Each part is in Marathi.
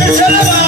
It's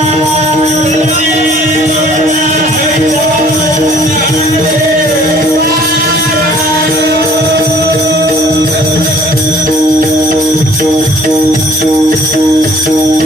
そうそうそう。